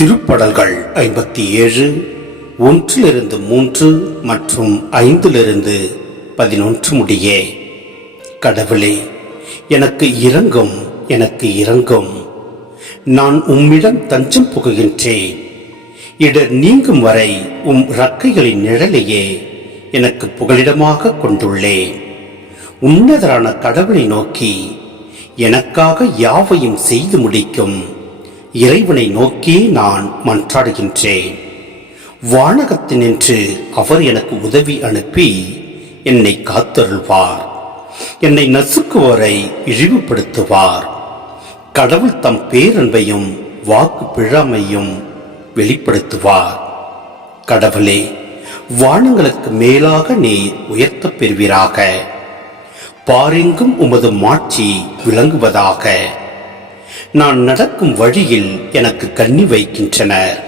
திருப்படல்கள் ஐம்பத்தி ஏழு ஒன்றிலிருந்து மூன்று மற்றும் ஐந்திலிருந்து பதினொன்று முடியே. கடவுளே எனக்கு இறங்கும் எனக்கு இறங்கும் நான் உம்மிடம் தஞ்சம் புகுகின்றேன். இடர் நீங்கும் வரை உம் ரக்கைகளின் நிழலையே எனக்கு புகலிடமாக கொண்டுள்ளேன் உன்னதரான கடவுளை நோக்கி எனக்காக யாவையும் செய்து முடிக்கும். இறைவனை நோக்கி நான் மன்றாடுகின்றேன். வானகத்தினின்று அவர் எனக்கு உதவி அனுப்பி என்னை காத்தருள்வார். என்னை நசுக்குவோரை இழிவுபடுத்துவார். கடவுள் தம் பேரன்பையும் வாக்கு பிழாமையும் வெளிப்படுத்துவார். கடவுளே வானங்களுக்கு மேலாக நீர் உயர்த்தப் பெறுவீராக. பாரெங்கும் உமது மாட்சி விளங்குவதாக. நான் நடக்கும் வழியில் எனக்கு கண்ணி வைக்கின்றனர்.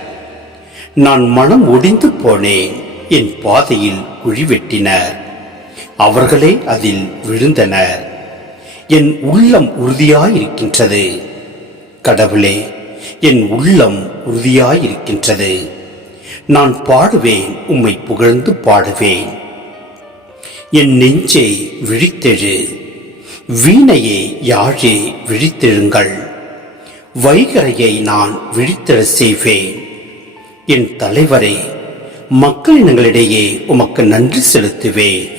நான் மனம் ஒடிந்து போனேன் என் பாதையில் குழி வெட்டினர். அவர்களே அதில் விழுந்தனர். என் உள்ளம் உறுதியாயிருக்கின்றது. கடவுளே என் உள்ளம் உறுதியாயிருக்கின்றது. நான் பாடுவேன் உம்மை புகழ்ந்து பாடுவேன். என் நெஞ்சே விழித்தெழு. வீணையே யாழே விழித்தெழுங்கள். வைகரையை நான் விழித்தெழ செய்வேன். என் தலைவரே மக்களினங்களிடையே உமக்கு நன்றி செலுத்துவேன்.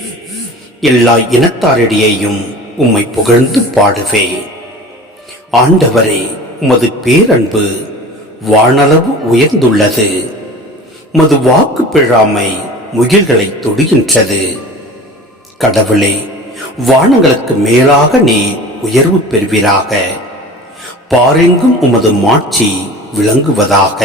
எல்லா இனத்தாரிடையேயும் உம்மை புகழ்ந்து பாடுவேன். ஆண்டவரே உமது பேரன்பு வானளவு உயர்ந்துள்ளது. மது வாக்கு பிழாமை முகில்களை தொடுகின்றது. கடவுளே வானங்களுக்கு மேலாக நீ உயர்வு பெறுவீராக. பாரெங்கும் உமது மாட்சி விளங்குவதாக.